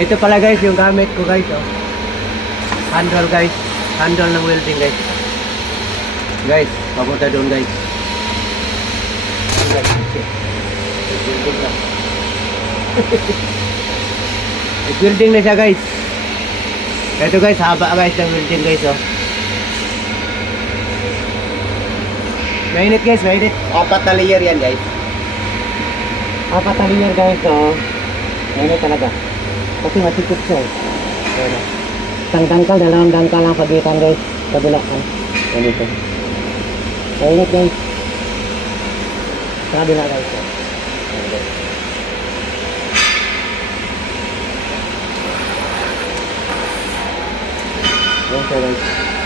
Ito pala guys, yung gamit ko guys, oh. Handle guys. Handle ng welding guys. Guys, papunta doon guys. Welding na. Welding na siya guys. Ito guys, haba guys ng welding guys, oh. Mainit guys, mainit. 4 na layer yan guys. 4 na layer guys, oh. Mainit talaga. Kasi masikip siya, eh. Ayan, isang dangkal, dalawang dangkal lang pagitan guys. Kabilaan. Ganito. Mainit guys. Sabi na guys. Ayan, guys. Ayan siya guys.